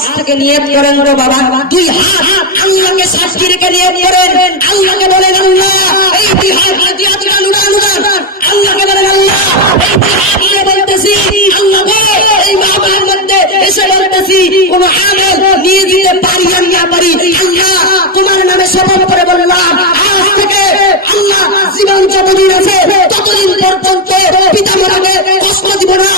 আজ থেকে নিয়ত করেন তো বাবা। দুই হাত আল্লাহকে সাক্ষী রেখে নিয়ত করেন। আল্লাহকে বলেন আল্লাহ এই দুই হাত যদি আজকে অনুদান অনুদান আল্লাহকে বলেন আল্লাহ এই বলতেছি আল্লাহ গো, এই বাবার মধ্যে এসে বলতেছি কোন আমল নিয়ে দিতে পারি আর না পারি। আল্লাহ তোমার নামে শপথ করে বললাম আজ থেকে আল্লাহ জীবন যতদিন আছে ততদিন পর্যন্ত পিতা কষ্ট দিব না।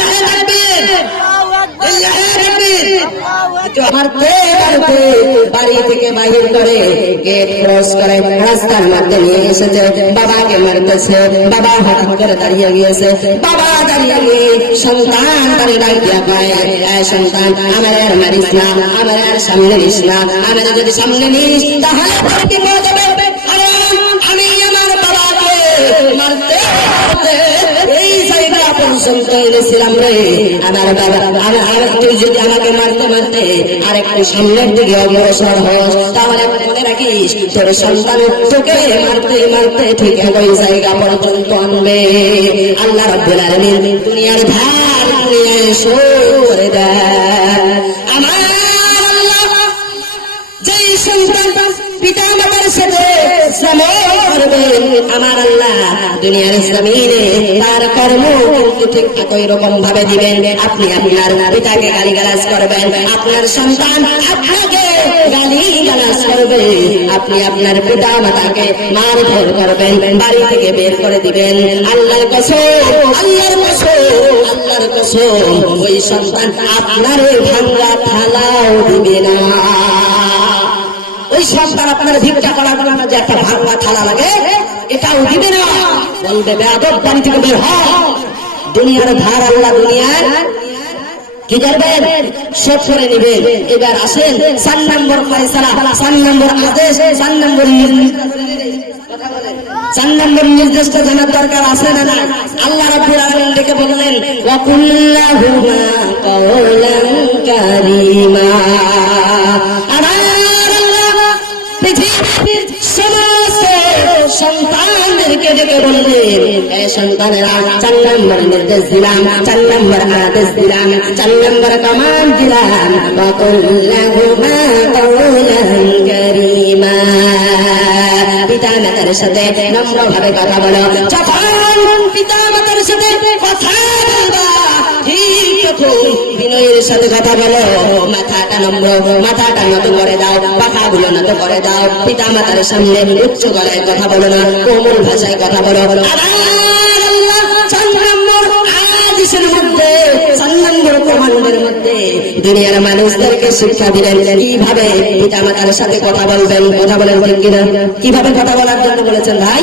আহে রাখবেন এই আহে রাখবেন মারতে মারতে বাড়ি থেকে বাহির করে গেট ক্রস করে রাস্তার আমার আমার সামনে নিস না আমার যদি সামনে নিস তাহলে পর্যন্ত এনেছিলাম রে। আমার বাবা আমার আমার তুই যদি আমাকে মারতে মারতে আর একটু সামনের দিকে অগ্রসর হস, তাহলে মনে রাখিস তোর সন্তান তোকে মারতে মারতে ঠিক ওই জায়গা পর্যন্ত আনবে। আল্লাহ রাব্বুল দুনিয়ার ধার দুনিয়ায় করে দেয়। আমার যেই সন্তান পিতা মাতার আমার আল্লাহ দুনিয়ার জমিনে তার কর্ম কিন্তু ঠিক একই রকম ভাবে দিবেন। আপনি আপনার পিতাকে গালি গালাজ করবেন, আপনার সন্তান আপনাকে গালি গালাজ করবে, আপনি আপনার পিতা মাতাকে মারধর করবেন, বাড়ি থেকে বের করে দিবেন। আল্লাহর কসম আল্লাহর কসম আল্লাহর কসম, ওই সন্তান আপনার ভাঙ্গা থালাও দিবে না। সন্তান আপনার ভিক্ষা করার জন্য যে একটা ভাঙা থালা লাগে এটাও দিবে না। বলবে বেদব বাড়ি থেকে বের হ। দুনিয়ার ধার আল্লাহ দুনিয়ার। কি করবেন শোধ করে নেবেন এবার আসেন, চার নম্বর ফয়সালা, চার নম্বর আদেশ, চার নম্বর চার নম্বর নির্দেশটা জানার দরকার আছে না না আল্লাহ রাব্বুল আলামিন ডেকে বললেন ওয়া কুল্লাহুমা আমার ডেকে বললেন এ সন্তানেরা, চার নম্বর নির্দেশ দিলাম, চার নম্বর আদেশ দিলাম, চার নম্বর কমান দিলাম। পিতা মাতার সাথে নম্র ভাবে কথা বলো। পিতা মাতার সাথে তখন বিনয়ের সাথে কথা বলো, মাথাটা নম্র, মাথাটা নত করে দাও নত করে দাও পিতা মাতার সামনে উচ্চ গলায় কথা বলো না, কোমল ভাষায় কথা বলো। দুনিয়ার মানুষদেরকে শিক্ষা দিলেন, কীভাবে পিতা মাতার সাথে কথা বলবেন, কথা বলেন কীভাবে কথা বলার জন্য বলেছেন ভাই?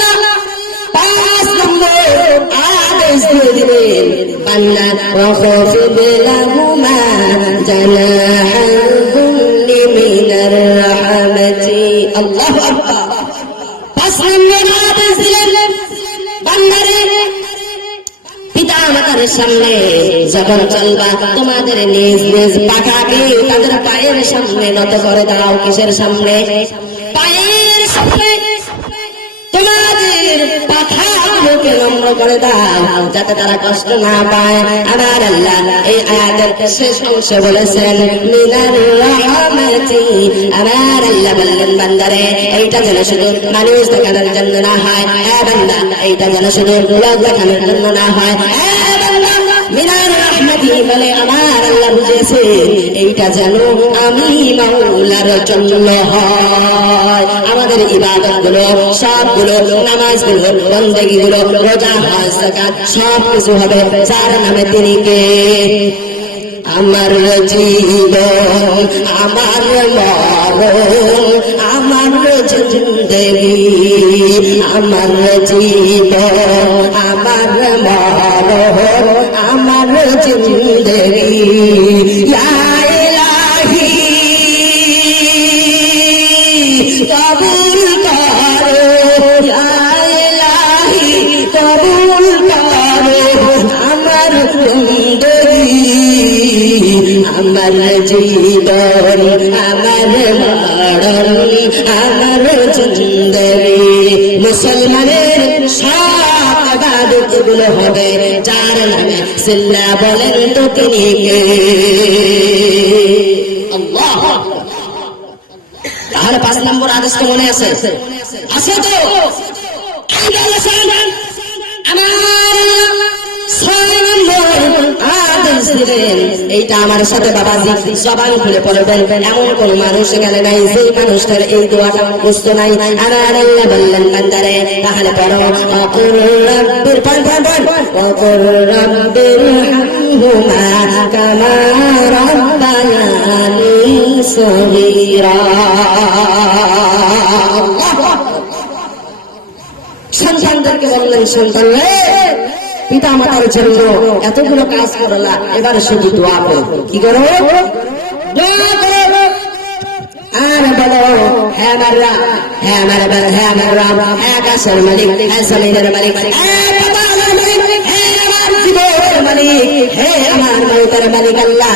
আদেশ দিয়ে দিলেন বান্দা وخفض لهما جناح الذل من الرحمة الله أكبر পাঁচ নম্বর আদেশ দিলেন বান্দারে পিতা মাতার সামনে যখন চলবা তোমাদের নিজ নিজ পাখাকে তাদের পায়ের সামনে নত করে দাও কিসের সামনে পায়ের সামনে তোমাদের পাখাগুলোকে নম্র করে দাও, যাতে তারা কষ্ট না পায়। আমার আল্লাহ এই আয়াতের শেষ অংশে বলেছেন মিনার রহমতি। আমার আল্লাহ বললেন, বান্দারে, এইটা যেন শুধু মানুষ দেখানোর জন্য না হয়। হ্যাঁ বান্দা, এইটা যেন শুধু লোক দেখানোর জন্য না হয়। হ্যাঁ বান্দা মিনার রহমতি বলে আমার বুঝেছে, এইটা যেন আমি মাওলার জন্য হয়। আমাদের ইবাদতগুলো সবগুলো নামাজগুলো বন্দেগি গুলো রোজা, হাজ সব কিছু হবে যার নামে তিনি কে? আমার জীবন, আমার আমার জিন্দেগি আমার জীবন আমার মরণ আমার জিন্দেগি ইয়া ইলাহি কবুল করো ইয়া কবুল আমার জীবন, আমার আমার জিন্দেগি। মুসলমানের হবে, যার নামে সিল্লা বলেন তো তিনি তাহলে পাঁচ নম্বর আদেশটা মনে আছে? আছে তো? আমার দিলেন এইটা আমার সাথে বাবাজি, জবান খুলে পড়বেন। এমন কোন মানুষ এখানে নাই যে মানুষটার এই দোয়াটা মুখস্থ নাই। আমার আল্লাহ বললেন, বান্দারে, তাহলে পড়ো। অকুল রব্বির পড় পড় পড় অকুল রব্বির হামহুমা কামা রব্বায়ানি সগীরা। সন্তানদেরকে বললেন সন্তান রে পিতা মাতার জন্য এতগুলো কাজ করলা, এবার শুধু দোয়া করো। কি করো? হ্যাঁ হ্যাঁ হ্যাঁ হ্যাঁ মালিক হ্যাঁ মালিক হ্যাঁ মালিক হে আমার মৌতের মালিক আল্লাহ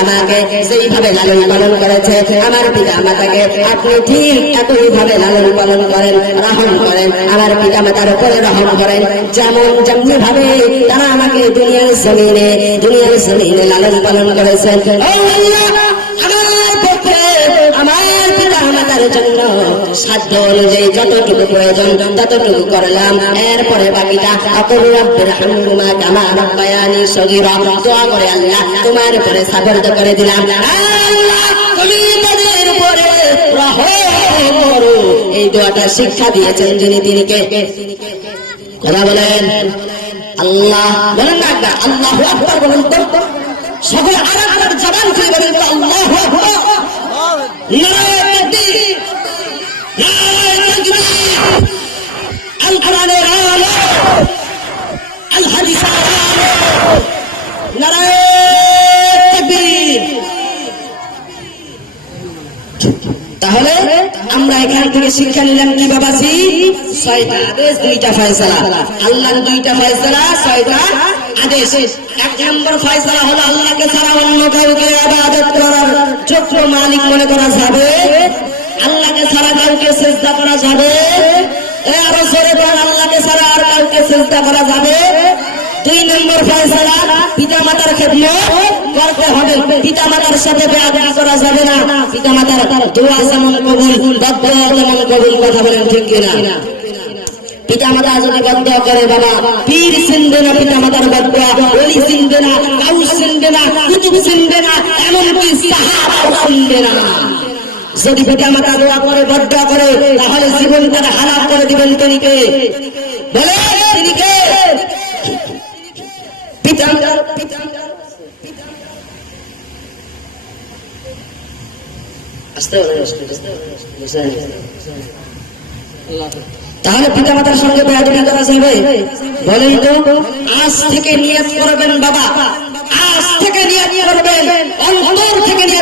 আমাকে সেইভাবে লালন পালন করেছে, আমার পিতা মাতাকে আপনি ঠিক একইভাবে লালন পালন করেন রহম করেন, আমার পিতা মাতার উপরে রহম করেন। যেমন যেমনি ভাবে তারা আমাকে দুনিয়ার জমিনে দুনিয়ার জমিনে লালন পালন করেছেন। সাধ্য অনুযায়ী যতটুকু প্রয়োজন, ততটুকু করলাম। এরপরে বাকিটা অকুল রব্বির হামহুমা কামা রব্বায়ানি সগীরা। দোয়া করে আল্লাহ তোমার উপরে সাবর্দ করে দিলাম। এই দোয়াটা শিক্ষা দিয়েছেন যিনি তিনি কে? কথা বলেন। আল্লাহ বলেন না একবার, আল্লাহ আকবার বলেন তো। সকলে আর একবার জবান খুলে বলেন আল্লাহ তাহলে আমরা এখান থেকে শিক্ষা নিলাম কি বাবাজি? ছয়টা আদেশ, দুইটা ফয়সালা। আল্লাহর দুইটা ফয়সালা, ছয়টা আদেশ। এক নম্বর ফয়সালা হলো আল্লাহকে ছাড়া অন্য কাউকে আবাদত করার। যোগ্য মালিক মনে করা যাবে ছাড়া কাউকে চেষ্টা করা যাবে? আরও সরে পড়ান আল্লাহকে ছাড়া আর কাউকে চেষ্টা করা যাবে? দুই নম্বর ফয়সালা পিতা মাতার খেদমত করতে হবে। পিতা মাতার সাথে বেয়াদবি করা যাবে না। পিতা মাতার দোয়া যেমন কবুল যেমন কবুল, কথা বলেন ঠিক কিনা? পিতা মাতা যদি বদ্ধ করে, বাবা, পীর চিনবে না পিতা মাতার বদ্ধ চিনবে না কাউ চিনবে না, কুতুব চিনবে না, এমনকি সাহাবাও চিনবে না। যদি পিতা মাতা দোয়া করে বদ্ধ করে, তাহলে জীবন তারা হারাপ করে দিবেন তিনিকে তাহলে পিতা মাতার সঙ্গে বেয়াদবি করা যাবে। বলেই তো, আজ থেকে নিয়ত করবেন বাবা। আজ থেকে নিয়ত করবেন, অন্তর থেকে নিয়ত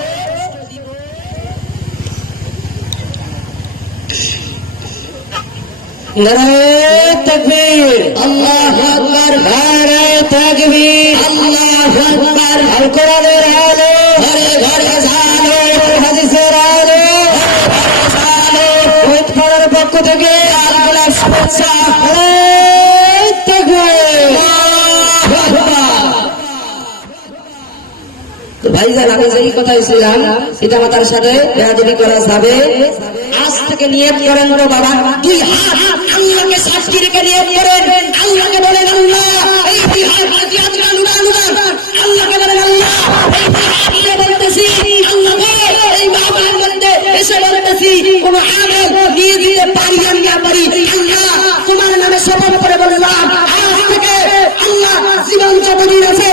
তাকবীর। আল্লাহু আকবার। নারায়ে তাকবীর। আল্লাহু আকবার। আল কোরআনের আলো। ঘরে ঘরে জানো হাদিসের আলো। আলো ওই পাড়ার পক্ষ থেকে শুভেচ্ছা তাকবীর। ভাইজান আমি যেই কথাই ছিলাম পিতা মাতার সাথে বেয়াদবি করা যাবে। আজ থেকে নিয়ত করেন তো বাবা। দুই হাত আল্লাহকে সাক্ষী রেখে নিয়ত করেন। আল্লাহকে বলেন, আল্লাহ, এই দুই হাত আজকে আজকে আল্লাহ আল্লাহ আল্লাহকে বলেন, আল্লাহ, এই দুই হাত বলতেছি, আল্লাহ এই বাবার মধ্যে এসে বলতেছি, কোন আমল নিয়ে দিতে পারি আল্লাহ, তোমার নামে করে বললাম, আজ থেকে আল্লাহ জীবন যতদিন আছে